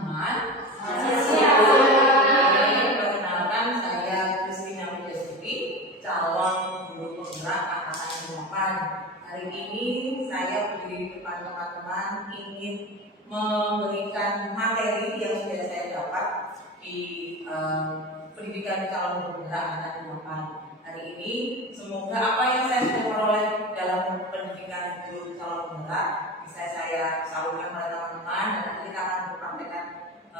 teman-teman. Perkenalkan, saya Christina Widasuti, calon guru penggerak angkatan 8. Hari ini saya berdiri di depan teman-teman ingin memberikan materi yang sudah saya dapat di pendidikan calon guru penggerak angkatan 8. Hari ini semoga apa yang saya sudah peroleh dalam pendidikan guru calon penggerak bisa saya salurkan pada teman-teman dan nanti kita akan berpraktekkan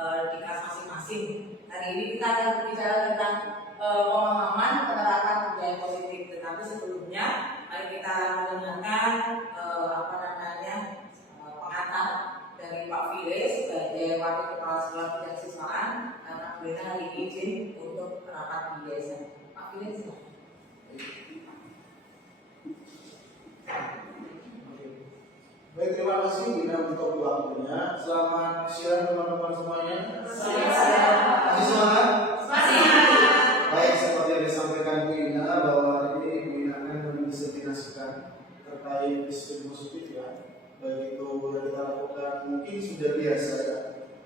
di kelas masing-masing. Hari ini kita akan berbicara tentang pemahaman penerapan budaya positif. Tetapi sebelumnya mari kita mendengarkan pengantar dari Pak File sebagai Wakil Kepala Sekolah Bidang Siswaan karena beliau hari ini izin untuk rapat di desa. Pak File silakan. Baik, terima kasih Bina untuk waktunya. Selamat siang teman-teman semuanya. Masih semangat? Baik, seperti yang disampaikan Bu Ina bahwa hari ini Bu Ina akan mendiseminasikan terkait disiplin positif ya. Baik itu yang kita lakukan mungkin sudah biasa ya.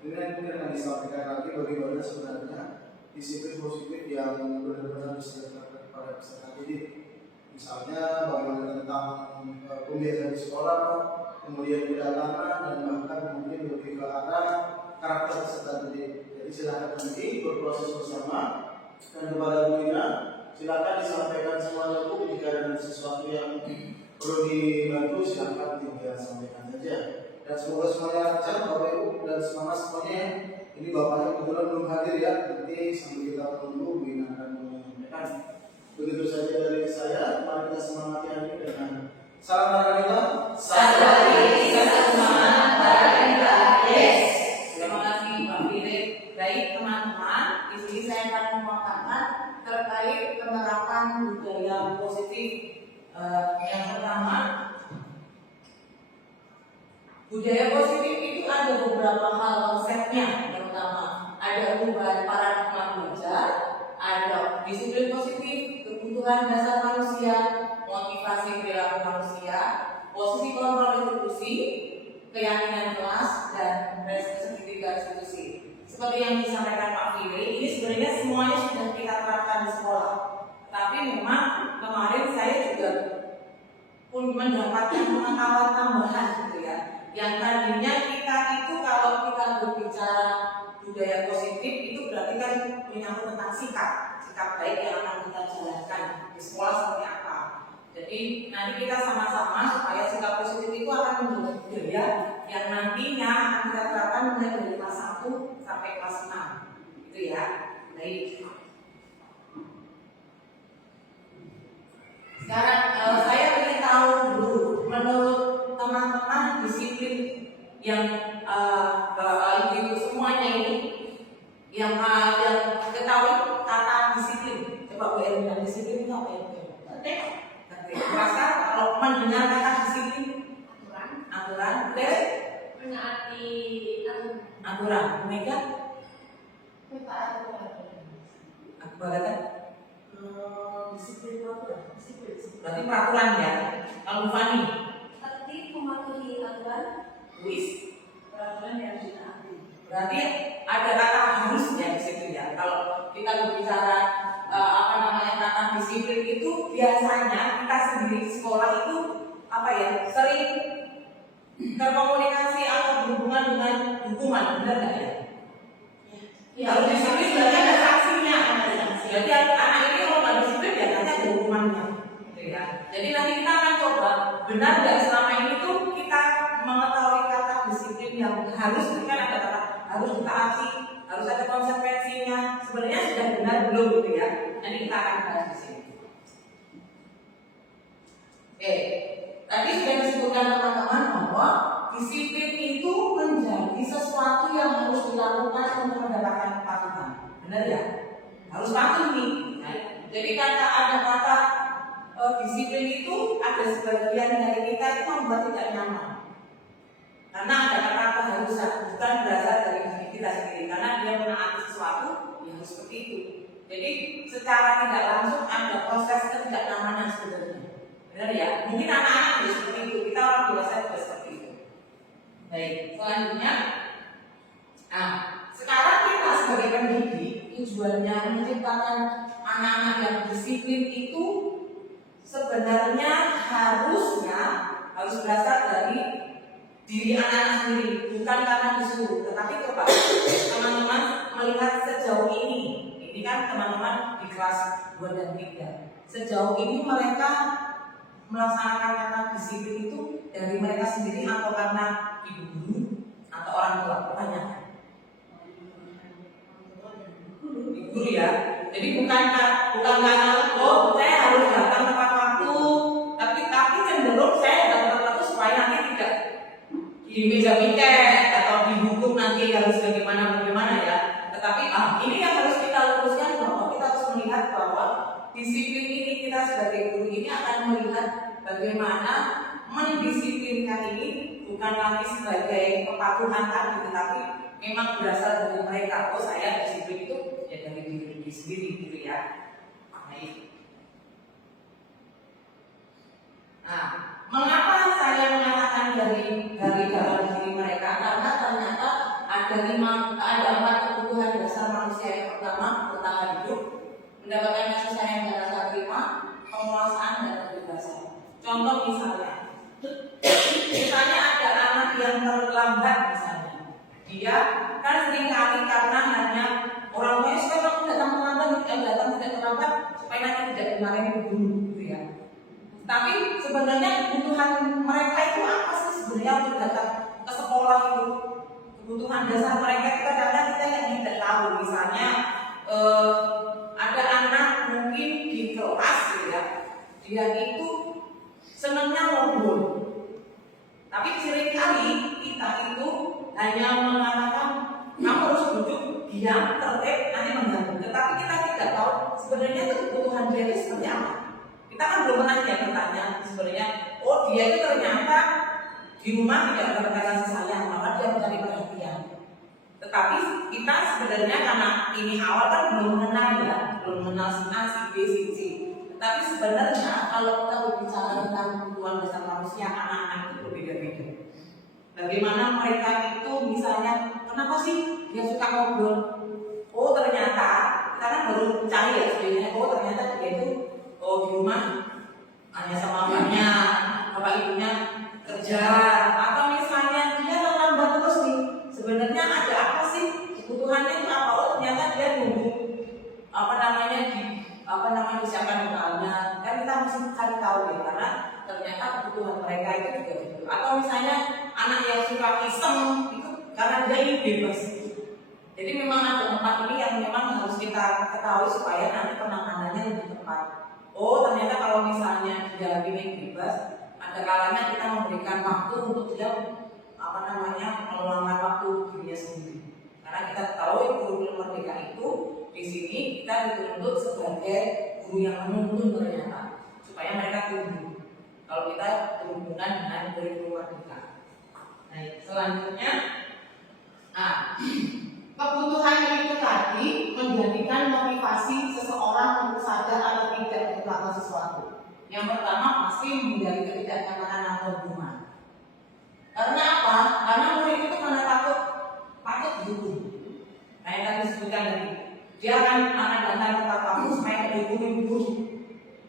Ini mungkin akan disampaikan lagi bagaimana sebenarnya disiplin positif yang benar-benar bisa diterapkan kepada peserta didik. Misalnya bagaimana tentang pembiayaan di sekolah, kemudian kedatangan dan bahkan mungkin lebih ke arah karakter peserta didik. Jadi silakan nanti berproses bersama dan kepada Bu Ina silakan disampaikan semuanya Bu jika ada sesuatu yang perlu dibantu silakan tinggal sampaikan saja. Dan semoga semuanya lancar Bapak Ibu dan semangat semuanya. Ini Bapaknya kebetulan belum hadir ya. Nanti sambil kita menunggu Bu Ina akan menyampaikan. Begitu saja dari saya. Mari kita semangati hari ini dengan salam olahraga. Yes. Terima kasih Pak File. Baik teman-teman, di sini saya akan memaparkan terkait penerapan budaya positif. Yang pertama, budaya positif itu ada beberapa hal konsepnya. Pertama, ada perubahan paradigma belajar, ada disiplin positif, kebutuhan dasar manusia, motivasi perilaku manusia, posisi kontrol institusi, keyakinan kelas, dan segitiga institusi. Seperti yang disampaikan Pak File, ini sebenarnya semuanya sudah kita terapkan di sekolah. Tapi memang kemarin saya juga pun mendapatkan pengetahuan tambahan gitu ya. Yang tadinya kita itu kalau kita berbicara budaya positif itu berarti kan menyangkut tentang sikap baik yang akan kita jalankan di sekolah seperti apa. Jadi nanti kita sama-sama supaya sikap positif itu akan menjadi budaya yang nantinya akan kita terapkan mulai dari kelas 1 sampai kelas 6 gitu ya. Baik. Sekarang saya ingin tahu dulu menurut teman-teman disiplin yang ibu semuanya ini yang ketahui kata disiplin. Coba Bu Elina, disiplin itu apa ya? Merasa kalau mendengar kata disiplin aturan, menaati aturan. Mega? Aku katakan disiplin aturan. Berarti peraturan ya. Kalau Fani? tertib, mematuhi aturan, Peraturan yang ditaati. Berarti ada kata harus ya di situ ya. Kalau kita berbicara kata disiplin itu biasanya kita sendiri di sekolah itu sering terkomunikasi atau berhubungan dengan hukuman, benar nggak ya? Kalau disiplin berarti ada sanksinya. Jadi anak ini kalau nggak disiplin ya nanti ada hukumannya. Ya. Jadi nanti kita akan coba benar nggak selama ini tuh kita mengetahui kata disiplin yang harus kan ada kata harus ditaati, harus ada konsekuensinya. Sebenarnya sudah benar belum gitu ya? Nanti kita akan bahas di sini. Oke, tadi sudah disebutkan teman-teman bahwa disiplin itu menjadi sesuatu yang harus dilakukan untuk mendapatkan kepatuhan. Benar ya? Harus patuh nih. Nah, jadi ada kata disiplin itu ada sebagian dari kita itu membuat tidak nyaman karena ada kata keharusan, bukan berasal dari diri kita sendiri karena dia menaati sesuatu yang seperti itu. Jadi secara tidak langsung ada proses ketidaknyamanan sebenarnya, benar ya? Mungkin anak-anak juga seperti itu, kita orang dewasa juga seperti itu. Baik, selanjutnya tujuannya menciptakan anak-anak yang disiplin itu sebenarnya harusnya harus berasal dari diri anak-anak sendiri, bukan karena disuruh. Tetapi coba teman-teman melihat sejauh ini kan teman-teman di kelas 2 dan 3. Sejauh ini mereka melaksanakan kata disiplin itu dari mereka sendiri atau karena ibu guru atau orang tua? Banyak ibu guru ya. Jadi bukan karena saya harus datang tepat waktu, tapi cenderung saya datang tepat waktu supaya nanti tidak di meja piket atau dihukum nanti harus bagaimana ya. Tetapi ini yang harus kita luruskan bahwa kita harus melihat bahwa disiplin ini kita sebagai guru ini akan melihat bagaimana mendisiplinkan ini bukan lagi sebagai kepatuhan tadi, tetapi memang berasal dari mereka. Oh saya disiplin itu ya dari diri sendiri gitu ya. Baik. Nah, mengapa saya mengatakan dari dalam diri mereka? Karena ternyata ada 4 kebutuhan dasar manusia. Yang pertama, bertahan hidup, mendapatkan kasih sayang dan rasa terima, penguasaan dan kebebasan. Contoh misalnya ada anak yang terlambat misalnya, dia kan seringkali karena hanya orang tuanya supaya kamu datang tidak terlambat supaya nanti tidak dimarahin guru gitu ya. Tapi sebenarnya kebutuhan mereka itu apa sih sebenarnya untuk datang ke sekolah itu? Kebutuhan dasar mereka itu kadang-kadang kita yang tidak tahu. Misalnya ada anak mungkin di kelas gitu ya, dia itu senangnya ngobrol. Tapi seringkali kita itu hanya mengatakan kamu harus duduk diam, tertib, nanti mengganggu. Tetapi kita tidak tahu sebenarnya itu kebutuhan dia itu seperti apa. Kita kan belum pernah bertanya sebenarnya, oh dia itu ternyata di rumah tidak mendapatkan kasih sayang, maka dia mencari perhatian. Tetapi kita sebenarnya karena ini awal kan belum mengenal si A, si B, si C. Tetapi sebenarnya kalau kita berbicara tentang kebutuhan dasar manusia, anak-anak itu berbeda-beda. Bagaimana mereka itu misalnya, kenapa sih dia suka ngobrol? Oh ternyata kita kan baru cari ya sebenarnya. Oh ternyata dia itu di rumah hanya sama mamanya, bapak ibunya kerja, atau misalnya dia terlambat terus nih. Sebenarnya ada apa sih kebutuhannya itu apa? Oh ternyata dia nunggu disiapkan bekalnya. Kan kita mesti cari tahu ya, karena ternyata kebutuhan mereka itu juga gitu. Atau misalnya anak yang suka iseng itu karena dia ingin bebas. Jadi memang ada 4 ini yang memang harus kita ketahui supaya nanti penanganannya lebih tepat. Oh ternyata kalau misalnya dia ingin bebas, ada kalanya kita memberikan waktu untuk dia meluangkan waktu dirinya sendiri. Karena kita tahu kurikulum merdeka itu di sini kita dituntut sebagai guru yang menuntun ternyata supaya mereka tumbuh. Kalau kita berhubungan dengan kurikulum merdeka. Nah selanjutnya, kebutuhan itu tadi menjadikan motivasi seseorang untuk sadar atau tidak untuk melakukan sesuatu. Yang pertama pasti menghindari ketidaknyamanan atau hukuman. Karena apa? Karena murid itu karena takut dihukum. Nah yang tadi disebutkan tadi, dia akan datang tepat waktu supaya dihukumi guru.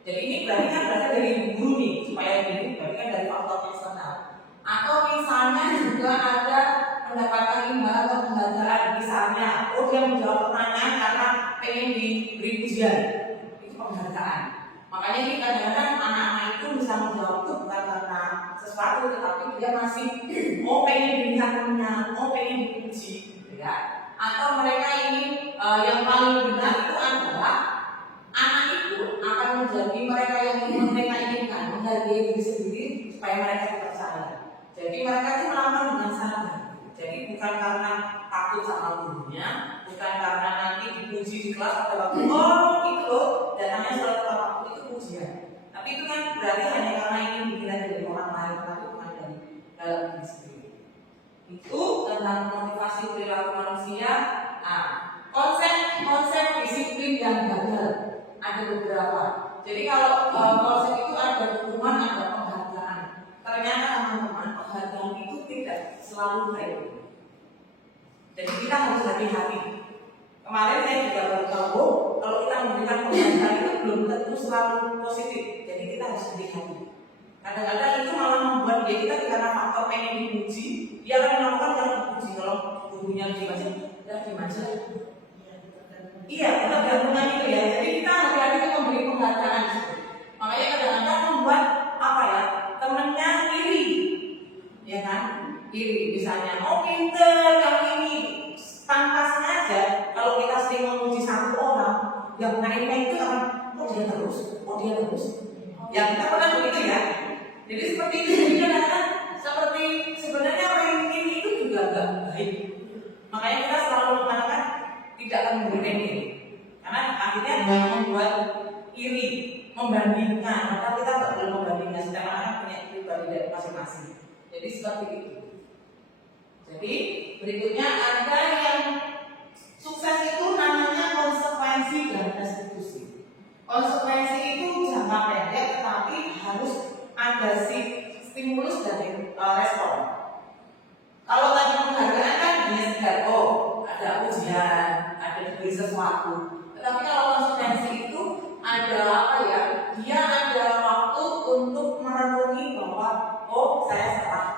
Jadi ini berarti kan berasal dari guru nih, supaya ini berarti kan dari faktor eksternal. Atau misalnya juga ada mendapatkan imbalan atau penghargaan, misalnya, dia menjawab pertanyaan karena pengen diberi pujian, itu penghargaan. Makanya ini kadang-kadang anak-anak itu bisa menjawab itu bukan karena sesuatu, tetapi dia masih pengen dilihat punya, pengen dipuji, gitu ya. Atau mereka ini yang paling benar itu adalah anak itu akan menjadi mereka yang mereka inginkan, menghargai diri sendiri supaya mereka dipercaya. Jadi mereka itu melakukan dengan sadar. Jadi bukan karena takut sama gurunya, bukan karena nanti dipuji di kelas atau waktu itu loh datangnya selalu tepat waktu itu pujian. Tapi itu kan berarti hanya karena ingin dinilai dari orang lain, tapi bukan dari dalam diri sendiri. Itu tentang motivasi perilaku manusia. Konsep disiplin yang gagal ada beberapa. Jadi kalau konsep itu ada hukuman, ada penghargaan. Ternyata teman-teman, penghargaan itu tidak selalu baik. Jadi kita harus hati-hati. Kemarin saya juga baru tahu kalau kita memberikan penghargaan itu belum tentu selalu positif. Jadi kita harus hati-hati. Kadang-kadang itu malah membuat kita karena faktor pengen dipuji, dia akan melakukan kalau dipuji. Kalau gurunya dimanja, ya dimanja. Iya, kita gabungan itu ya. Jadi kita hati-hati itu memberi penghargaan. Makanya kadang-kadang membuat apa ya, temennya iri, ya kan? Iri, misalnya, oh pinter kamu ini. Tanpa sengaja, kalau kita sering memuji satu orang, yang lainnya itu akan, oh dia terus. Ya kita pernah begitu ya. Jadi seperti itu, jadi kadang-kadang seperti sebenarnya ranking itu juga enggak baik. Makanya kita selalu mengatakan tidak akan memberikan iri, karena akhirnya membuat iri, membandingkan. Maka kita tidak boleh membandingkan, setiap orang punya pribadi dari masing-masing. Jadi seperti itu. Jadi berikutnya ada yang sukses itu namanya konsekuensi dan restitusi. Konsekuensi itu jangka pendek, tetapi harus ada stimulus dan respon. Kalau tadi penghargaan kan hanya sekedar oh ada ujian, ada diberi sesuatu. Tetapi kalau konsekuensi itu ada apa ya? Dia ada waktu untuk merenungi bahwa oh saya salah.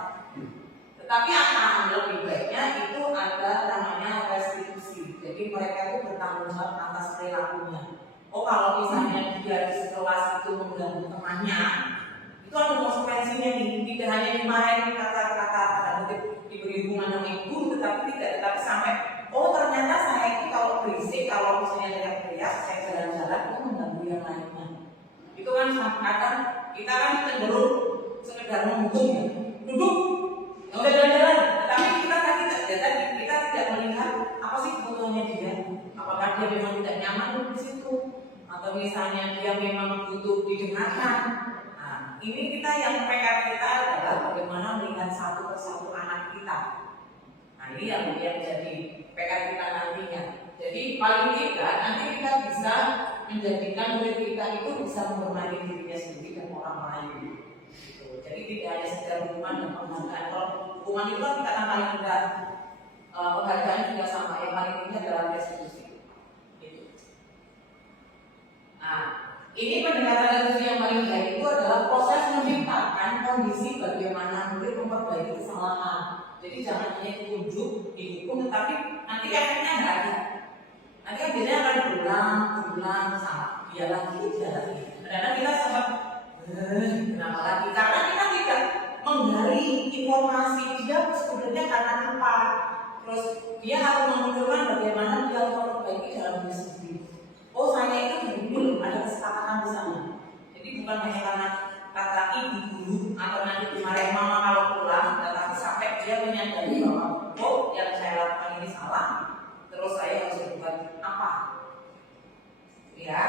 Tetapi apa lebih baiknya itu ada namanya restitusi. Jadi mereka itu bertanggung jawab atas perilakunya. Oh kalau misalnya dia di sekelas itu mengganggu temannya, itu ada konsekuensinya nih. Tidak hanya dimarahin kata-kata diberi hukuman sama ibu, tetapi sampai oh ternyata saya itu kalau berisik, kalau misalnya teriak-teriak, saya jalan-jalan itu mengganggu yang lainnya. Itu kan kadang kita kan cenderung sekedar menghukum ya, duduk. Udah jalan-jalan, tapi kita tidak melihat apa sih kebutuhannya dia. Apakah dia memang tidak nyaman di situ, atau misalnya dia memang butuh didengarkan. Nah, ini kita yang PR kita adalah bagaimana melihat satu persatu anak kita. Nah, ini yang jadi PR kita nantinya. Jadi paling tidak nanti kita bisa menjadikan murid kita itu bisa menghormati dirinya sendiri dan orang lain. Jadi tidak hanya sekedar hukuman dan penghargaan. Kalau hukuman itu kita akan paling rendah, penghargaan juga sama. Yang paling tinggi adalah restitusi. Gitu. Nah, ini pendekatan restitusi yang paling baik itu adalah proses menciptakan kondisi bagaimana murid memperbaiki kesalahan. Jadi jangan hanya ditunjuk, dihukum, tetapi nanti efeknya nggak ada. Nanti kan biasanya akan berulang sama dia lagi. Kadang-kadang kita sempat kenapa lagi? Karena kita tidak menggali informasi dia sebenarnya karena apa. Terus dia harus menunjukkan bagaimana dia memperbaiki dalam diri sendiri. Oh saya itu belum ada kesepakatan di sana. Jadi bukan hanya karena kata ibu guru atau nanti dimarahin mama kalau pulang, tetapi sampai dia menyadari bahwa oh yang saya lakukan ini salah. Terus saya harus berbuat apa? Ya.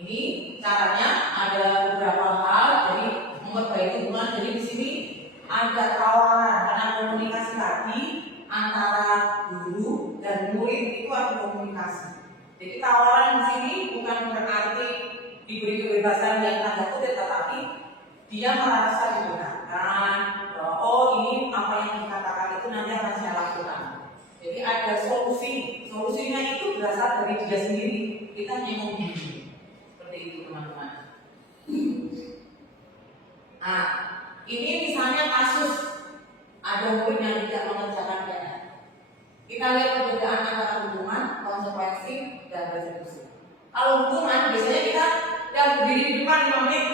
Ini caranya ada beberapa hal, jadi memperbaiki hubungan. Jadi di sini ada tawaran karena komunikasi tadi antara guru dan murid itu ada komunikasi. Jadi tawaran di sini bukan berarti diberi kebebasan yang tanda kutip, tetapi dia merasa digunakan. Oh ini apa yang dikatakan itu nanti akan saya lakukan. Jadi ada solusi. Solusinya itu berasal dari dia sendiri. Kita hanya membimbing. Itu teman-teman. Nah, ini misalnya kasus ada murid yang tidak mengerjakan PR. Kita lihat perbedaan antara hukuman, konsekuensi, dan restitusi. Kalau hukuman biasanya kita yang berdiri di depan 5 menit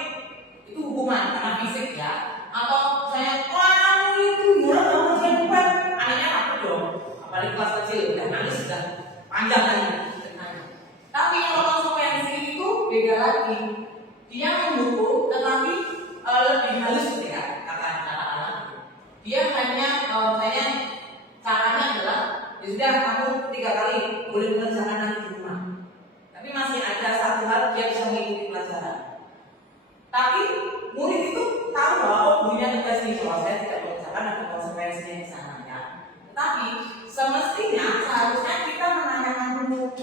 itu hukuman karena fisik ya. Atau saya kamu itu ya kamu saya depan anaknya takut dong. Apalagi kelas kecil udah nangis sudah panjang lagi. Tapi kalau konsekuensi itu beda lagi. Dia mendukung tetapi lebih halus ya kata-kata. Dia hanya caranya adalah ya sudah kamu 3 kali boleh mengerjakan nanti di rumah. Tapi masih ada satu hal dia bisa mengikuti pelajaran. Tapi murid itu tahu bahwa oh gurunya tegas nih kalau saya tidak mengerjakan ada konsekuensinya di sana ya. Tetapi semestinya seharusnya kita menanyakan dulu.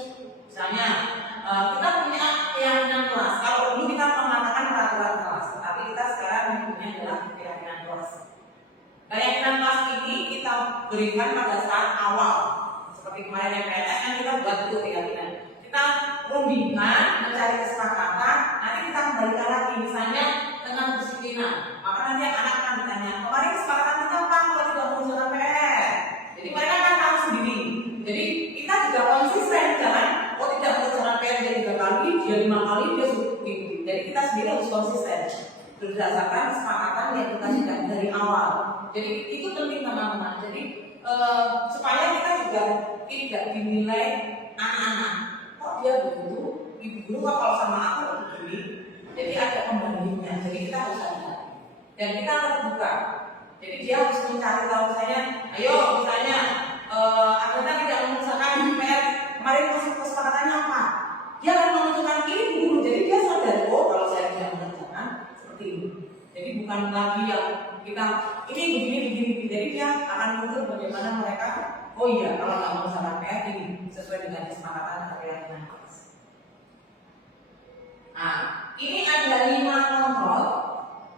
Misalnya kita punya keyakinan kelas. Kalau dulu kita mengatakan peraturan kelas, tetapi kita sekarang mempunyai adalah keyakinan kelas. Keyakinan kelas ini kita berikan pada saat awal. seperti kemarin yang PNS kan kita buat itu keyakinan. Kita rundingkan, mencari kesepakatan, nanti kita kembalikan lagi misalnya tentang disiplinan. Maka nanti anak akan ditanya, kemarin kesepakatan kita apa kalau tidak mengerjakan PR? Jadi mereka akan tahu sendiri. Jadi kita juga konsisten, jangan tidak mengerjakan PR dia 3 kali, dia 5 kali, dia sudah. Jadi kita sendiri harus konsisten berdasarkan kesepakatan yang kita sudah dari awal. Jadi itu penting teman-teman. Jadi supaya kita juga tidak dinilai anak-anak. Kok dia begitu? Ibu guru kok kalau sama aku begini? Jadi ada pembandingnya. Jadi kita harus sadar dan kita terbuka. Jadi dia harus mencari tahu misalnya, ayo misalnya Agatha tidak mengerjakan PR kemarin kesepakatannya apa? Dia akan menentukan ini dulu. Jadi dia sadar oh kalau saya tidak mengerjakan seperti ini. Jadi bukan lagi yang kita ini begini. Jadi dia akan muncul bagaimana mereka. Oh iya, kalau nggak mengerjakan PR ini sesuai dengan kesepakatan atau keyakinan. Nah, ini ada 5 kontrol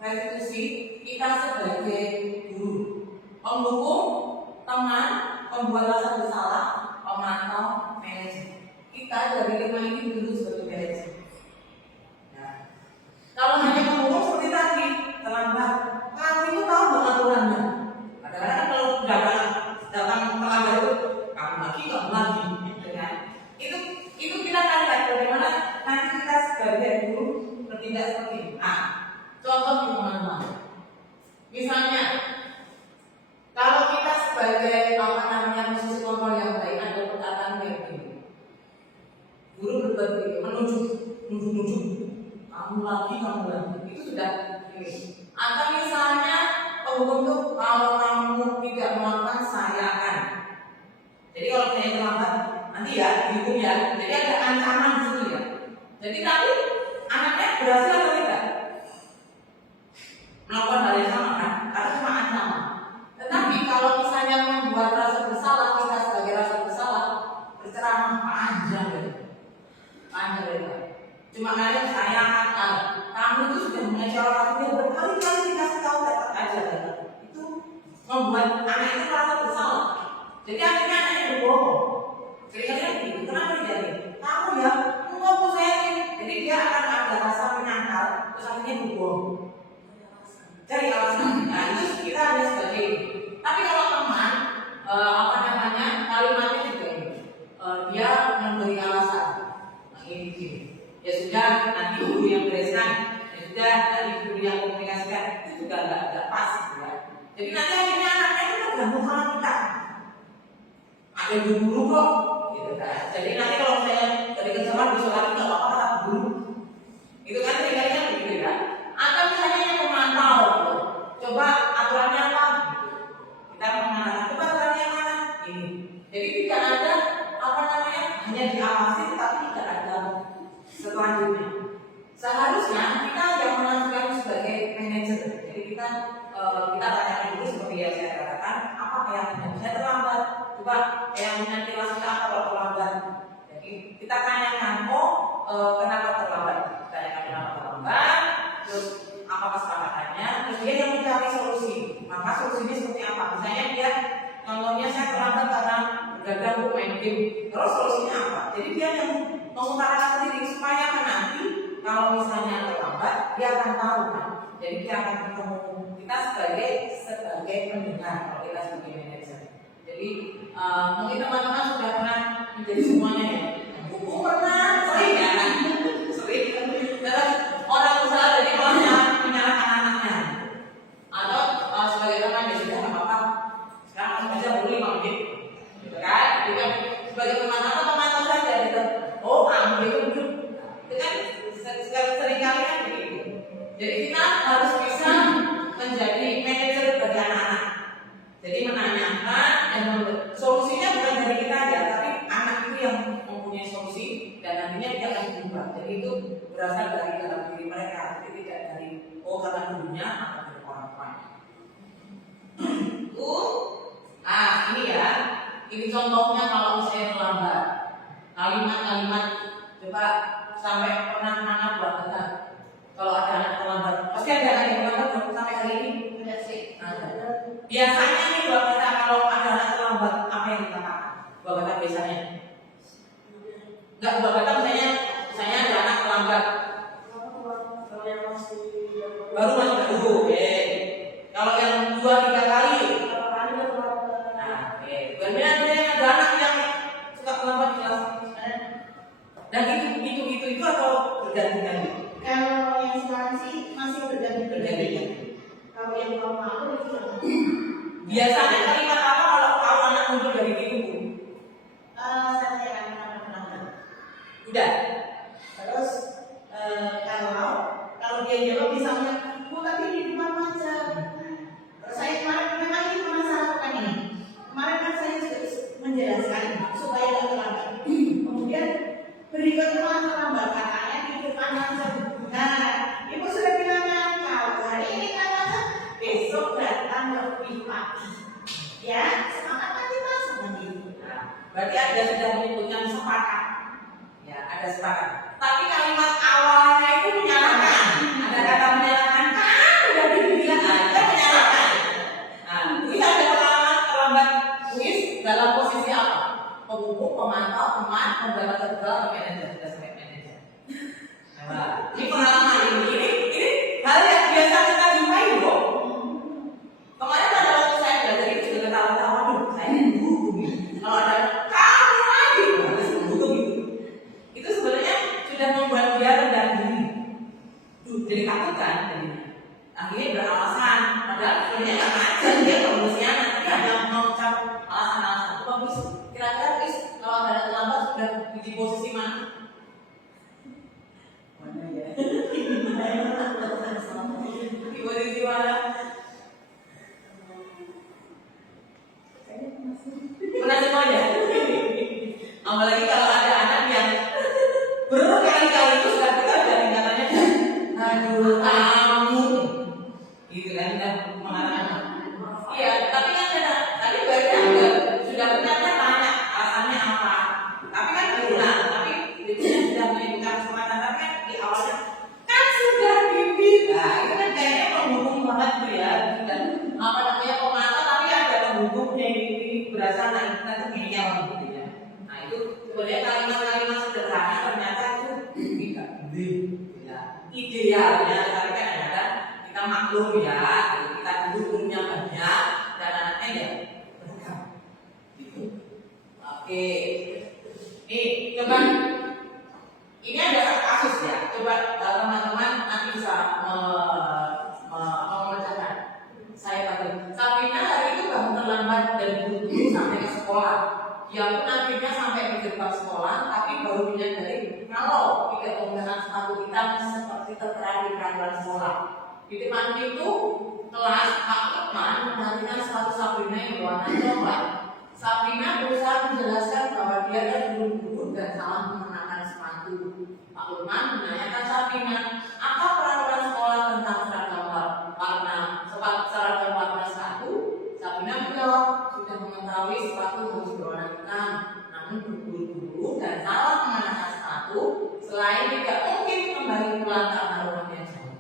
restitusi kita sebagai guru, pendukung, teman, pembuat rasa bersalah, pemantau, manajer. Kita dari 5 ini dulu sebagai manajer. Nah, kalau hanya pendukung seperti tadi, terlambat, kamu itu tahu nggak aturannya? Kadang-kadang kalau datang terlambat itu, kamu lagi, dengan itu kita akan lihat bagaimana nanti kita sebagai guru bertindak seperti ini. Nah, contoh teman-teman, misalnya kalau kita sebagai posisi kontrol yang baik ada perkataan kayak begini, guru berbuat begitu, menunjuk, kamu lagi, itu sudah ini. Atau misalnya penghukum itu kalau kamu tidak melakukan saya akan. Jadi kalau saya terlambat nanti ya dihukum ya. Jadi ada ancaman di situ ya. Jadi tapi anaknya berhasil atau tidak melakukan hal yang sama kan? Karena cuma ancaman. Tetapi kalau misalnya membuat rasa bersalah, kita sebagai rasa bersalah berceramah panjang lebar. Cuma kalian saya akan kamu itu sudah mengecewakan dia berkali-kali dikasih tahu tetap aja itu membuat anak itu merasa bersalah. Jadi akhirnya anaknya berbohong. Kira-kira begitu. Kenapa jadi? Kamu ya, kamu saya ini. Jadi dia akan ada rasa menyangkal, terus akhirnya berbohong. Cari alasan. Nah itu kita ada sebagai ini. Tapi kalau teman, kalimatnya juga ini. Dia memberi alasan. Nah ini begini. Ya sudah, nanti guru yang bereskan. Ya sudah, nanti guru yang komunikasikan. Itu juga nggak pas. Ya. Jadi nanti akhirnya anaknya itu terganggu sama kita. Ada guru kok, gitu kan. Jadi nanti kalau saya dari kerjaan besok lagi nggak apa-apa kata guru. Itu kan ceritanya begitu ya. Atau misalnya yang memantau, coba aturannya apa? Kita mengenal, coba aturannya mana? Ini. Jadi tidak ada hanya diawasi tetapi tidak ada selanjutnya. Seharusnya kita yang menentukan sebagai manajer. Jadi kita tanyakan dulu seperti yang saya katakan, apa keyakinan saya terlambat? Coba keyakinan kelas kita apa kalau terlambat? Jadi kita tanyakan, kenapa terlambat? Tanyakan kenapa terlambat, terus apa kesepakatannya, terus dia yang mencari solusi. Maka solusinya seperti apa? Misalnya dia, contohnya saya terlambat karena bergadang untuk main game. Terus solusinya apa? Jadi dia yang mengutarakan sendiri supaya nanti kalau misalnya terlambat, dia akan tahu kan. Jadi dia akan bertemu kita sebagai pendengar kalau kita sebagai manajer. Jadi mungkin teman-teman sudah pernah menjadi semuanya ya. Buku pernah, sering ya kan? Sering. Dalam orang usaha jadi kalau menyalahkan anaknya. Atau sebagai teman ya sudah nggak apa-apa. Sekarang aja boleh kalau gitu kan? Jadi sebagai teman atau pemantau saja gitu. Oh kamu itu kan seringkali kan begitu. Jadi kita harus bisa menjadi manajer bagi anak-anak. Jadi menanyakan dan solusinya bukan dari kita aja, tapi anak itu yang mempunyai solusi dan nantinya dia akan berubah. Jadi itu berasal dari dalam diri mereka, jadi tidak dari karena dulunya atau dari orang tuanya. Ini ya, ini contohnya kalau saya terlambat. Kalimat-kalimat coba sampai pernah menangkap buat kita. Kalau ada anak terlambat, pasti ada anak yang terlambat sampai hari ini. Udah sih. Biasanya nih buat kita kalau ada anak terlambat apa yang kita lakukan? Buat kita Nggak buat kata misalnya ada anak terlambat baru masuk dulu, oke. Kalau yang 2-3 kali, nah, oke. Kemudian ada anak yang suka terlambat di kelas. Dan itu atau berganti-ganti? Kalau yang sekarang sih masih berganti-ganti. Kalau yang lalu itu Biasanya kalimat apa kalau anak muncul dari itu? saya akan Udah. Terus kalau dia jawab misalnya, Bu tadi di depan macet. Saya kemarin memang ini pernah saya lakukan ini. Kemarin kan saya menjelaskan supaya tidak terlambat. Kemudian berikutnya malah terlambat katanya di depan macet. Nah, Ibu sudah bilang kan kalau hari ini kan macet, besok datang lebih pagi. Ya, semangat nanti masuk nanti. Nah, berarti ada sudah menyebutkan sepakat. Ya, ada sepakat. Tapi kalimat awalnya itu menyalahkan. Ada kata menyalahkan. Udah dibilang ada menyalahkan. Nah, kita ada pengalaman terlambat kuis dalam posisi apa? Pembuku, pemantau, teman, pembawa tergal, atau manajer. Sudah sampai manajer. Nah, ini pengalaman ini hal yang biasa kita jumpai loh. Kemarin pada waktu saya belajar itu juga ketawa-tawa tuh, saya dukung. Kalau ada kamu lagi, harus dukung itu. Itu sebenarnya sudah membuat dia rendah diri. Jadi takut kan? Akhirnya beralasan. Padahal sebenarnya nggak ngajar dia kondisinya nanti ada mengucap alasan-alasan itu bagus. Kira-kira guys, kalau ada terlambat sudah di posisi mana? Mana ya? Di posisi mana? Pernah semuanya? Apalagi kalau ada anak yang berkali-kali itu sudah kita udah tingkatannya aduh kamu gitu kan, kita mengatakan iya, tapi kan tadi barunya sudah benar kan tanya alasannya apa, tapi kan berulang, tapi itu sudah menyebutkan kesempatan, tapi kan di awalnya kan sudah dibilang. Nah, itu kan kayaknya penghubung banget tuh ya, dan apa namanya pemata, tapi ada penghubungnya ini berasal dari kita tuh ngeyel gitu ya. Nah itu sebenarnya kalimat-kalimat sederhana ternyata itu tidak idealnya, tapi kan kadang kita maklum ya, kita dulu punya banyak dan anaknya ya beragam gitu. Oke, nih coba ini ada kasus ya, coba teman-teman nanti bisa memecahkan. Saya tadi Sabrina hari itu bangun terlambat dan buru-buru sampai ke sekolah. Dia pun akhirnya sampai di gerbang sekolah, tapi baru menyadari kalau tidak menggunakan sepatu hitam seperti tertera di peraturan sekolah. Di depan pintu kelas, Pak Lukman menantikan sepatu Sabrina yang berwarna coklat. Sabrina berusaha menjelaskan bahwa dia terburu-buru dan salah mengenakan sepatu. Pak Lukman menanyakan Sabrina, apa peraturan sekolah tentang seragam warna sepatu? Sabrina menjawab, sudah mengetahui sepatu harus berwarna hitam, namun berburu-buru dan salah mengenakan sepatu. Selain tidak mungkin kembali pulang karena rumahnya jauh.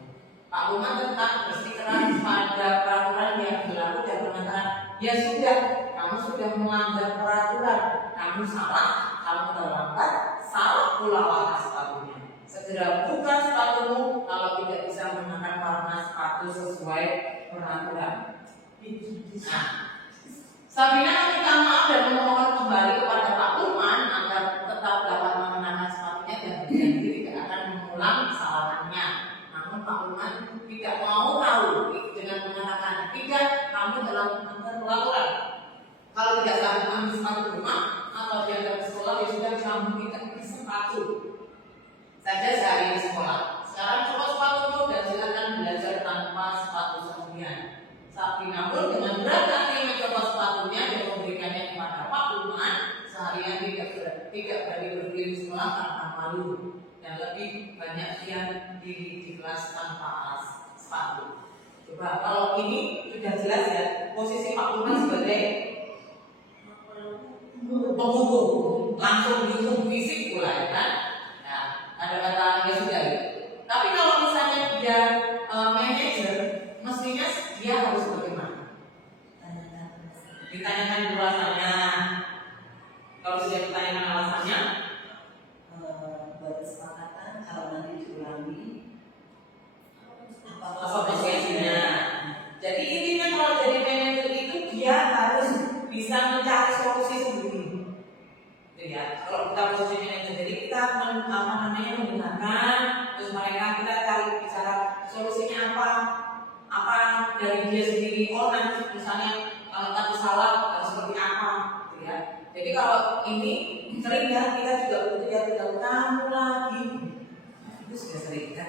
Pak Lukman tetap bersikeras pada peraturan yang berlaku dan mengatakan, ya sudah, kamu sudah melanggar peraturan, kamu salah, kamu terlambat, salah pula warna sepatunya. Segera buka sepatumu kalau tidak bisa mengenakan warna sepatu sesuai peraturan. Nah, Sabrina meminta maaf dan memohon kembali kepada Pak Lukman agar tetap dapat mengenakan sepatunya dan berjanji tidak akan mengulang kesalahannya. Namun Pak Lukman tidak mau tahu dengan mengatakan, tidak, kamu dalam peraturan. Kalau tidak sanggup ambil sepatu rumah atau diantar ke sekolah, ya sudah kamu tidak bersepatu saja sehari di sekolah. Sekarang coba sepatumu dan silakan belajar tanpa sepatu sendirian. Sabrina pun dengan berat hati mencoba sepatunya dan memberikannya kepada Pak Lukman. Seharian tidak berani berdiri di sekolah karena malu dan lebih banyak dia di kelas tanpa alas sepatu. Coba kalau ini sudah jelas ya, posisi Pak Lukman sebagai penghubung, langsung dihukum fisik pula ya kan? Nah, ada kata ya sudah. Tapi kalau misalnya dia manajer, mestinya dia harus bagaimana? Ditanyakan dulu alasannya. Kalau sudah ditanyakan alasannya, ya. Kalau kita posisi manajer, jadi kita menggunakan, terus mereka kita cari bicara solusinya apa dari dia sendiri. Oh nanti misalnya kalau takut salah harus seperti apa, gitu ya. Jadi kalau ini sering ya kita juga bekerja kamu lagi, itu sudah sering kan.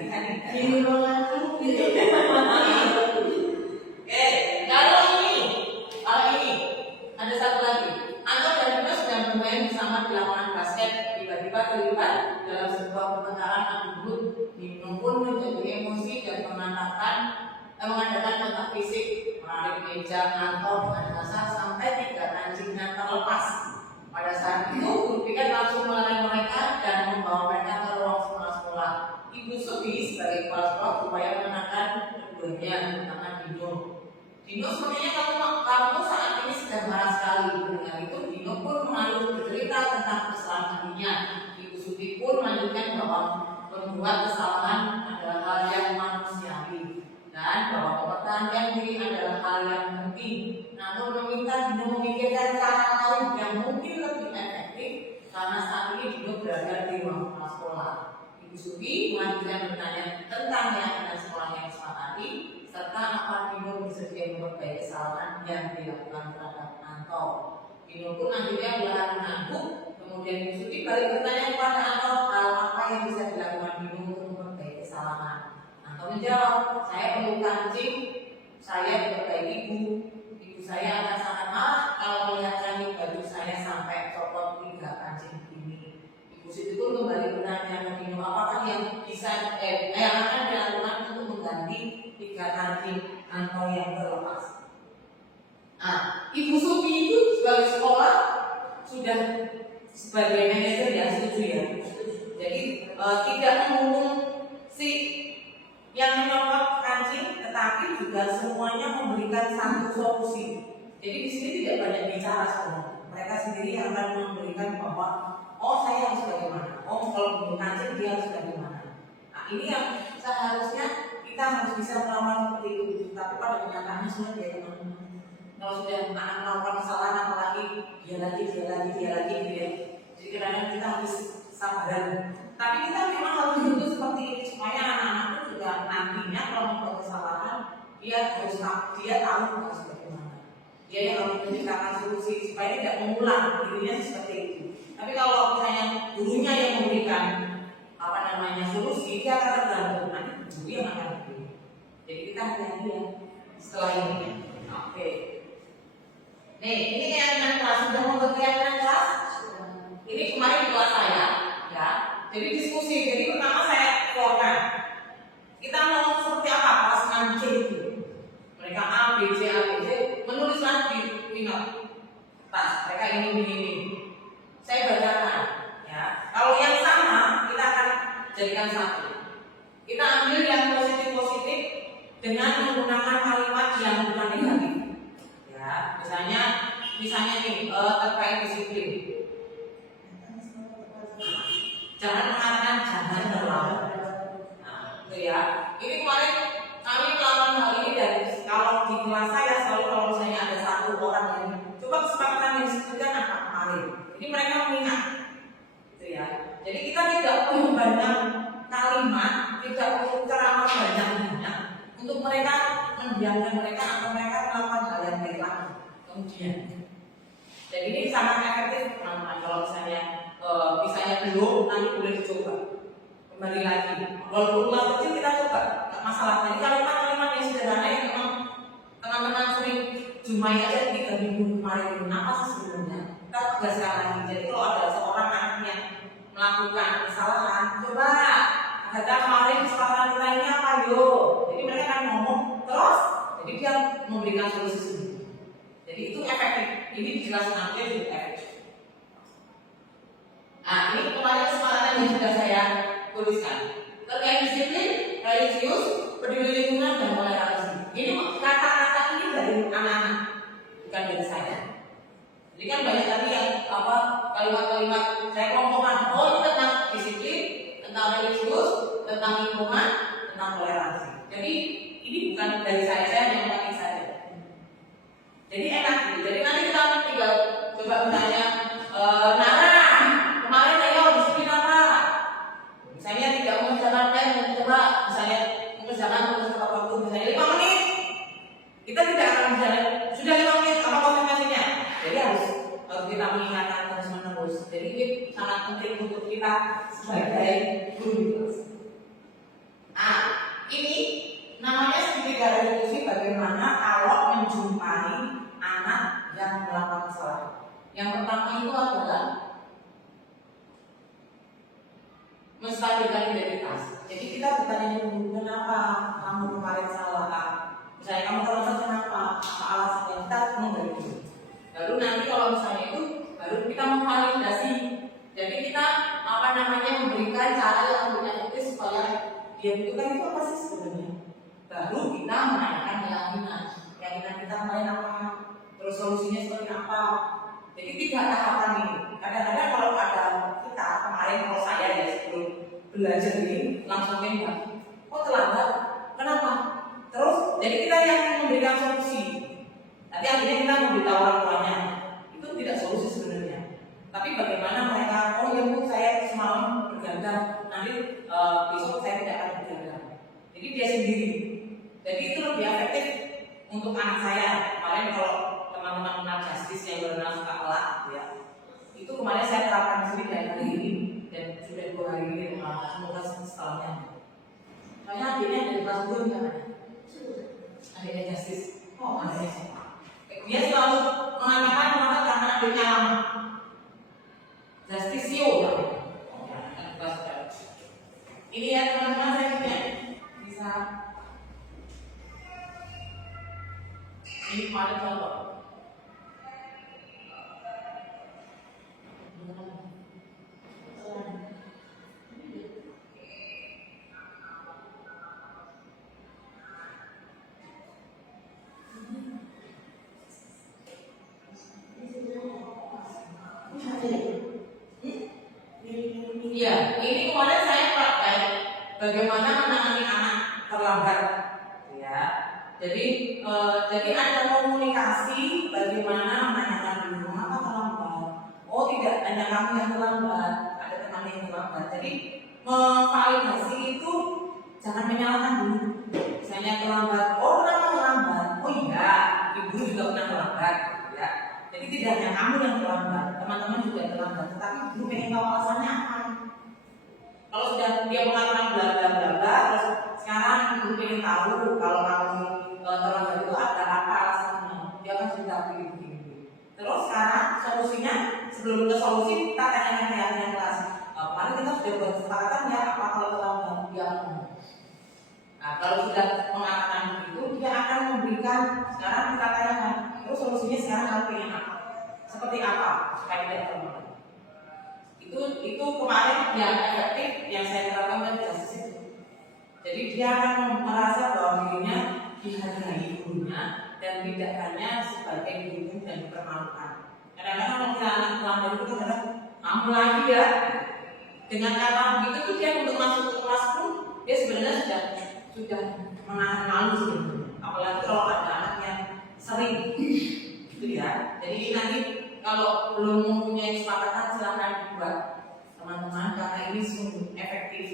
Kalau ini ada satu lagi. Anto dan Bima sedang bermain bersama di lapangan basket. Tiba-tiba terlibat dalam sebuah pertengkaran adu mulut. Bima pun menjadi emosi dan mengadakan kontak fisik, menarik meja Anto dengan kasar sampai 3 kancingnya terlepas. Pada saat itu, guru piket langsung melarang mereka dan membawa mereka ke ruang sekolah. Ibu Subi sebagai kepala sekolah berupaya menenangkan keduanya menggunakan Dino. Dino sepertinya kamu saat ini sedang marah sekali. Mendengar itu, Dino pun mengalir bercerita tentang kesalahan dirinya. Ibu Subi pun melanjutkan bahwa membuat kesalahan adalah hal yang manusiawi dan bahwa mempertahankan diri adalah hal yang penting. Namun meminta Dino memikirkan cara lain yang mungkin lebih efektif karena saat ini Dino berada di ruang kepala sekolah. Ibu Subi melanjutkan bertanya tentang keyakinan sekolah yang disepakati serta apa Dino bersedia memperbaiki kesalahan yang dilakukan terhadap Anto. Dino pun akhirnya belahan mengangguk. Kemudian Ibu Subi balik bertanya kepada Anto hal apa yang bisa dilakukan Dino untuk memperbaiki kesalahan. Anto menjawab, saya perlu kancing, saya diperbaiki ibu. Ibu saya akan sangat marah kalau melihat kancing baju saya sampai copot 3 kancing ini. Ibu Subi pun kembali bertanya ke Dino apakah yang akan dilakukan untuk mengganti 3 kancing Anto yang terlepas. Nah, Ibu Subi itu sebagai sekolah sudah sebagai manajer ya, setuju ya. Jadi tidak menghukum si yang menyopot kancing, tetapi juga semuanya memberikan satu solusi. Jadi di sini tidak banyak bicara sebenarnya. Mereka sendiri yang akan memberikan bahwa oh saya harus bagaimana, oh kalau belum kancing dia harus bagaimana. Nah ini yang seharusnya kita harus bisa melawan seperti itu. Tapi pada kenyataannya sudah dia teman-teman. Kalau sudah anak melakukan kesalahan apalagi dia lagi gitu ya. Jadi kadang-kadang kita harus sabar. Tapi kita memang harus hidup seperti ini supaya anak-anak itu juga nantinya kalau membuat kesalahan dia tahu harus bagaimana. Dia yang harus menciptakan solusi supaya tidak mengulang dirinya seperti itu. Tapi kalau misalnya gurunya yang memberikan solusi, dia akan tergantung nanti guru yang akan beri. Jadi kita hati-hati ya setelah ini. Oke. Nih, ini keyakinan kelas sudah membuat keyakinan kelas. Ini kemarin di kelas saya, ya. Jadi diskusi. Jadi pertama saya keluarkan. Kita mau seperti apa kelas C itu? Mereka A, B, C, menulislah di pinot. Mereka ini. Saya bacakan, ya. Kalau yang sama kita akan jadikan satu. Kita ambil yang positif dengan menggunakan kalimat yang bukan negatif. Ya, misalnya nih terkait disiplin. Jangan mengatakan jangan terlambat. Nah, itu ya. Ini kemarin kami melakukan hal ini dan kalau di kelas saya selalu kalau misalnya ada satu orang yang coba kesepakatan yang disebutkan apa kemarin. Ini mereka mengingat, gitu ya. Jadi kita tidak perlu banyak kalimat, tidak perlu ceramah banyak untuk mereka mendiamkan mereka atau mereka melakukan hal yang baik lagi kemudian. Jadi ini sangat efektif teman-teman. Kalau misalnya belum, nanti boleh dicoba kembali lagi. Walaupun kelas kecil kita coba, nggak masalah. Jadi kalimat-kalimat yang sederhana yang memang teman-teman sering jumpai aja di 3 minggu kemarin apa sih sebelumnya kita tegaskan lagi. Jadi kalau ada seorang anak yang melakukan kesalahan, coba kata kemarin kesalahan kita ini apa yo. Jadi mereka akan ngomong terus, jadi dia memberikan solusi sendiri. Jadi itu efektif. Ini dijelaskan nanti juga efektif. Nah, ini kemarin kesepakatan yang sudah saya tuliskan terkait disiplin, religius, peduli lingkungan dan toleransi. Ini kata-kata ini dari anak-anak, bukan dari saya. Jadi kan banyak tadi yang kalimat-kalimat saya kelompokkan. Oh, ini tentang disiplin, tentang religius, tentang lingkungan, tentang toleransi. Jadi ini bukan dari saya yang memakai saya. Jadi enak. Jadi nanti kita tinggal coba bertanya, Nara, mengingatkan terus menerus. Jadi ini sangat penting untuk kita sebagai guru. Nah, ini namanya segitiga revolusi. Bagaimana kalau menjumpai anak yang melakukan kesalahan. Yang pertama itu adalah menstabilkan identitas. Jadi kita bertanya dulu, kenapa kamu kemarin salah? Misalnya kamu terasa kenapa? Apa alasannya? Kita memberi dulu. Baru nanti kalau misalnya itu baru kita memvalidasi. Jadi kita memberikan cara yang lebih efektif supaya dia itu kan itu apa sih sebenarnya? Baru kita menanyakan keyakinan kita kemarin apa? Terus solusinya seperti apa? Jadi tiga tahapan ini. Kadang-kadang kalau ada kita kemarin kalau saya ya sebelum belajar ini langsung nembak, kok terlambat? Kenapa? Terus jadi kita yang memberikan solusi. Nanti akhirnya kita memberitahu orang tuanya. Itu tidak solusi sebenarnya. Tapi bagaimana mereka? Oh ya bu, saya semalam bergadang. Nanti besok saya tidak akan bergadang. Jadi dia sendiri. Jadi itu lebih efektif untuk anak saya. Kemarin kalau teman-teman kenal justice yang benar suka kelak, ya. Itu kemarin saya terapkan di sini dari hari ini dan sudah 2 hari ini. Semoga setelahnya. Soalnya akhirnya dari kelas 2 kan ada. Adiknya justice. Oh adiknya siapa? Dia selalu mengatakan karena adiknya lama. Justisio. Ini ya teman-teman saya punya bisa. Ini kemarin contoh. Iya, ini kemarin saya praktek bagaimana menangani anak terlambat, ya. Jadi ada komunikasi bagaimana menanyakan dulu mengapa terlambat. Oh tidak hanya kamu yang terlambat, ada teman yang terlambat. Jadi memvalidasi itu jangan menyalahkan dulu. Misalnya terlambat, oh kenapa terlambat? Oh iya, ibu juga pernah terlambat, ya. Jadi tidak hanya kamu yang terlambat, teman-teman juga terlambat. Tetapi ibu pengen tahu alasannya apa. Kalau sudah dia mengatakan bla bla bla bla, terus sekarang ibu pengen tahu kalau kamu terlambat itu ada apa alasannya. Dia kan sudah begini. Terus sekarang solusinya sebelum ke solusi kita tanya yang kelas. Kemarin kita sudah buat kesepakatan ya apa kalau terlambat dia ngomong. Nah kalau sudah mengatakan begitu dia akan memberikan sekarang kita tanyakan. Terus solusinya sekarang kamu pengen apa? Seperti apa supaya tidak terlambat? Itu kemarin yang efektif yang saya terapkan dari justice itu. Jadi dia akan merasa bahwa dirinya dihargai gurunya dan tidak hanya sebagai guru dan dipermalukan. Kadang-kadang kalau kita anak terlambat itu kadang kamu lagi ya. Dengan kata begitu tuh dia untuk masuk ke kelas pun dia sebenarnya sudah menahan malu sebenarnya. Apalagi kalau ada anak yang sering gitu ya. Jadi nanti kalau belum mempunyai kesepakatan silahkan dibuat teman-teman karena ini sungguh efektif.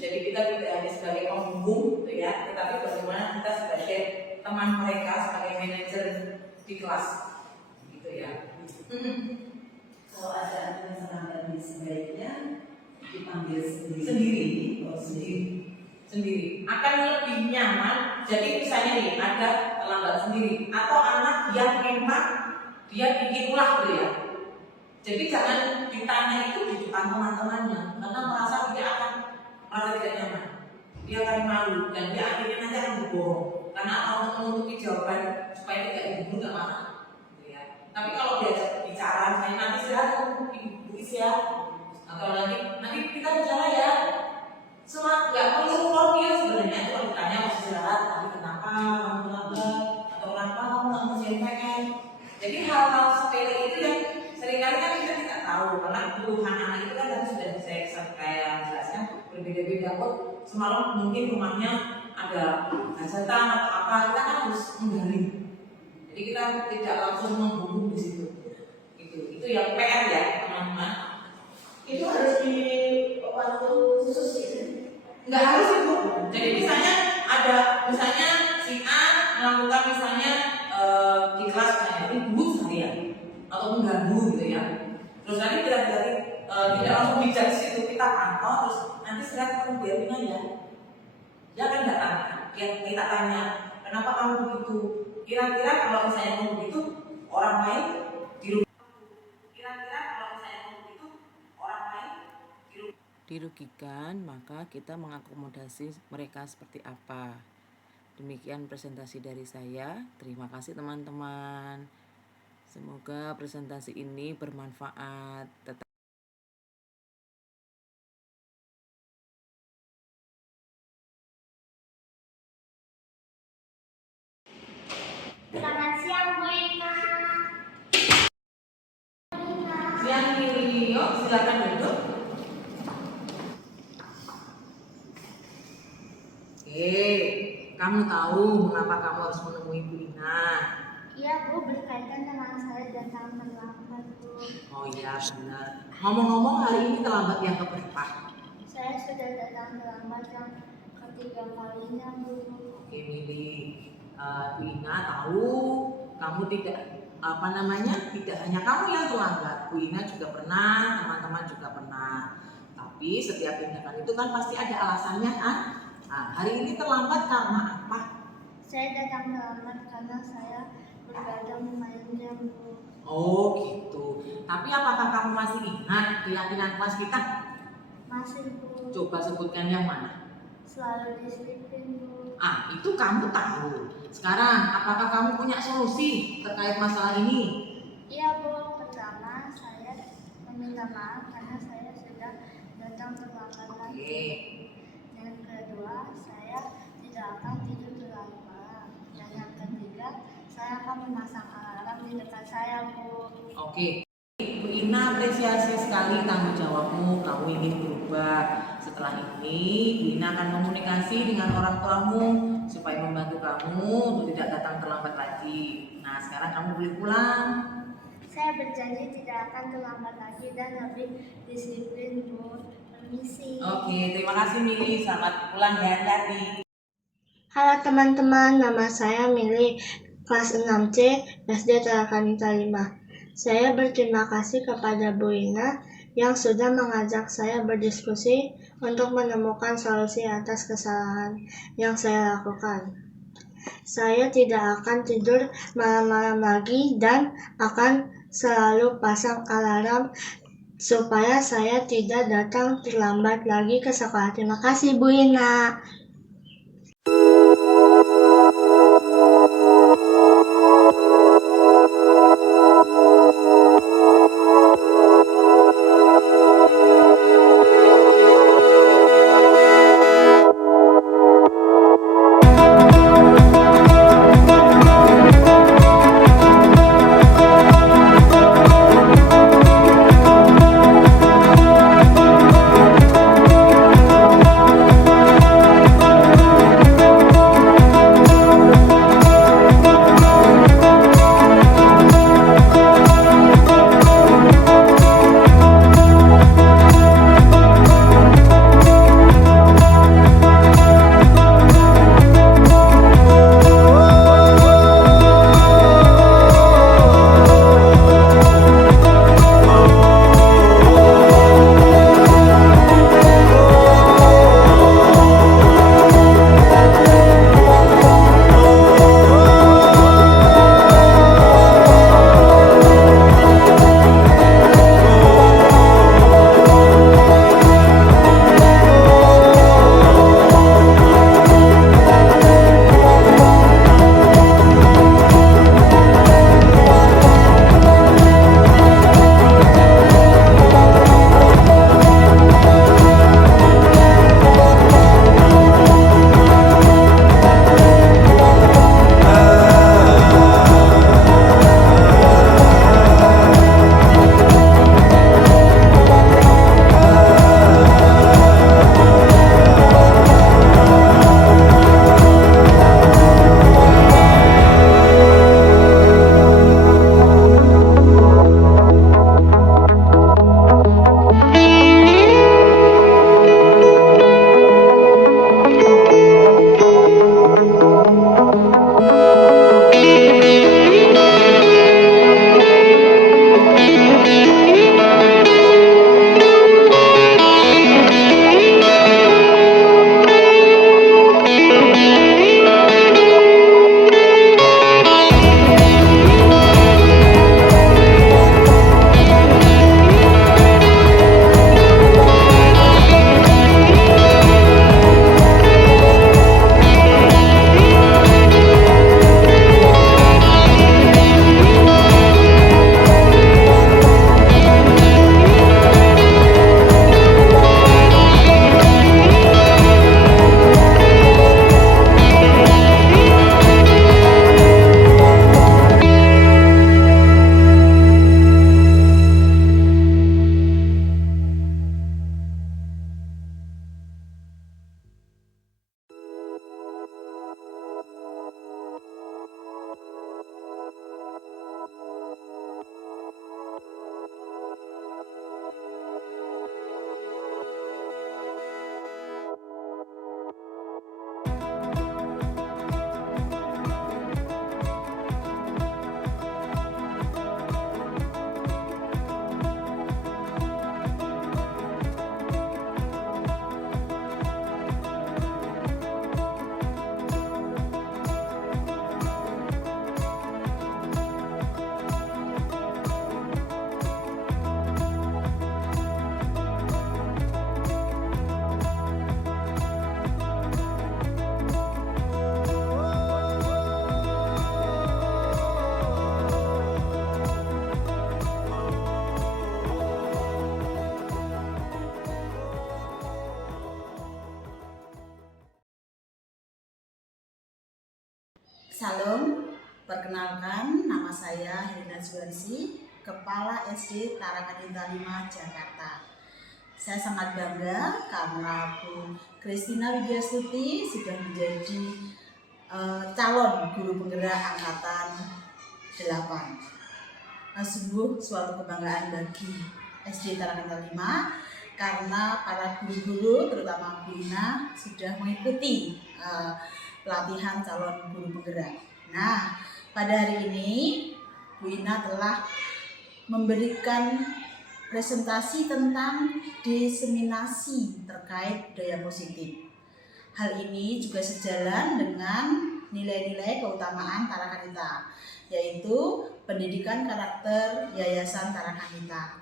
Jadi kita tidak hanya sebagai penghubung, ya, tetapi bagaimana kita sebagai teman mereka, sebagai manajer di kelas, gitu ya. Kalau ada anak yang terlambat sebaiknya dipanggil sendiri. Akan lebih nyaman. Jadi misalnya nih ada terlambat sendiri atau anak yang memang dia bikin ulah gitu ya. Jadi jangan ditanya itu di depan teman-temannya karena merasa tidak nyaman. Dia akan malu dan dia akhirnya nanti akan berbohong karena untuk menutupi jawaban supaya tidak dihubung nggak masalah. Gitu ya. Tapi kalau diajak bicara, misalnya nanti silahkan ibu ya, atau nanti kita bicara ya. Semua nggak perlu formil sebenarnya itu kalau ditanya masih istirahat, tapi kenapa kamu terlambat atau kenapa kamu nggak mau CPN. Jadi hal-hal sepele itu yang seringkali kan kita tidak tahu karena kebutuhan anak itu kan tadi sudah saya kayak jelaskan berbeda-beda kok. Semalam mungkin rumahnya ada hajatan atau apa, kita kan harus menggali. Jadi kita tidak langsung menghubung di situ. Itu yang PR ya teman-teman. Itu harus di waktu khusus gitu. Nggak harus itu. Jadi misalnya si A melakukan misalnya di kelas misalnya ribut sekali ya atau mengganggu gitu ya. Terus nanti tidak langsung bijak di situ, kita pantau terus nanti serahkan ke Bu Erwina ya. Dia kan datang, kita tanya, kenapa kamu begitu? Kira-kira kalau misalnya kamu begitu, orang lain dirugikan, maka kita mengakomodasi mereka seperti apa. Demikian presentasi dari saya. Terima kasih teman-teman. Semoga presentasi ini bermanfaat. Selamat siang, Bu Ina. Siang Mili, yuk silakan duduk. Oke, kamu tahu mengapa kamu harus menemui Bu Ina? Iya, Bu, berkaitan dengan saya datang terlambat, Bu. Oh iya benar. Ngomong-ngomong hari ini terlambat yang keberapa? Saya sudah datang terlambat yang ketiga kalinya, Bu. Oke Mili, Bu Ina tahu kamu tidak tidak hanya kamu yang terlambat. Bu Ina juga pernah, teman-teman juga pernah. Tapi setiap tindakan itu kan pasti ada alasannya kan? Nah, hari ini terlambat karena apa? Saya datang terlambat karena saya bergadang main jam, Bu. Oh gitu. Tapi apakah kamu masih ingat keyakinan kelas kita? Masih, Bu. Coba sebutkan yang mana? Selalu disiplin, Bu. Itu kamu tahu. Sekarang, apakah kamu punya solusi terkait masalah ini? Iya, Bu. Pertama, saya meminta maaf karena saya sudah datang terlambat lagi. Oke. Yang kedua, saya tidak akan tidur terlalu malam. Dan yang ketiga, saya akan memasang alarm di dekat saya, Bu. Oke. Bu Ina apresiasi sekali tanggung jawabmu, kamu ingin berubah. Setelah ini, Bu Ina akan komunikasi dengan orang tuamu supaya membantu kamu untuk tidak datang terlambat lagi. Nah, sekarang kamu boleh pulang. Saya berjanji tidak akan terlambat lagi dan lebih disiplin, Bu. Permisi. Oke, terima kasih Mili. Selamat pulang ya, hati-hati. Halo teman-teman, nama saya Mili, kelas 6C, SD Tarakanita 5. Saya berterima kasih kepada Bu Ina yang sudah mengajak saya berdiskusi untuk menemukan solusi atas kesalahan yang saya lakukan. Saya tidak akan tidur malam-malam lagi dan akan selalu pasang alarm supaya saya tidak datang terlambat lagi ke sekolah. Terima kasih, Bu Ina. Salam, perkenalkan nama saya Helena Suwarsi, Kepala SD Tarakanita 5 Jakarta. Saya sangat bangga karena Bu Christina Widyastuti sudah menjadi calon guru penggerak angkatan 8. Sungguh suatu kebanggaan bagi SD Tarakanita 5 karena para guru-guru terutama Bu Ina sudah mengikuti pelatihan calon guru penggerak. Nah, pada hari ini Bu Ina telah memberikan presentasi tentang diseminasi terkait budaya positif. Hal ini juga sejalan dengan nilai-nilai keutamaan Tarakanita, yaitu pendidikan karakter Yayasan Tarakanita.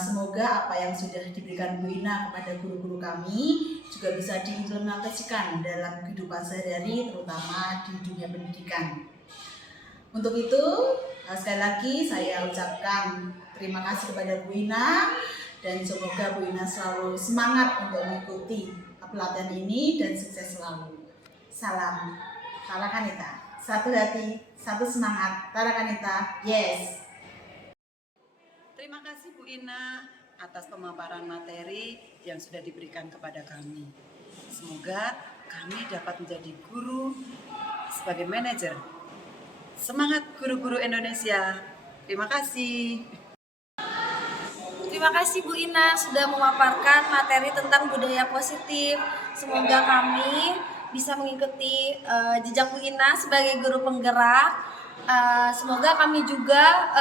Semoga apa yang sudah diberikan Bu Ina kepada guru-guru kami juga bisa diimplementasikan dalam kehidupan sehari-hari, terutama di dunia pendidikan. Untuk itu, sekali lagi saya ucapkan terima kasih kepada Bu Ina dan semoga Bu Ina selalu semangat untuk mengikuti pelatihan ini dan sukses selalu. Salam Tarakanita, satu hati, satu semangat. Tarakanita, yes! Terima kasih Bu Ina atas pemaparan materi yang sudah diberikan kepada kami. Semoga kami dapat menjadi guru sebagai manajer. Semangat guru-guru Indonesia. Terima kasih. Terima kasih Bu Ina sudah memaparkan materi tentang budaya positif. Semoga kami bisa mengikuti jejak Bu Ina sebagai guru penggerak. Semoga kami juga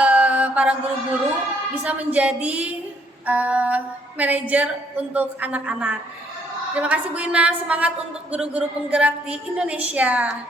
para guru-guru bisa menjadi manajer untuk anak-anak. Terima kasih Bu Ina, semangat untuk guru-guru penggerak di Indonesia.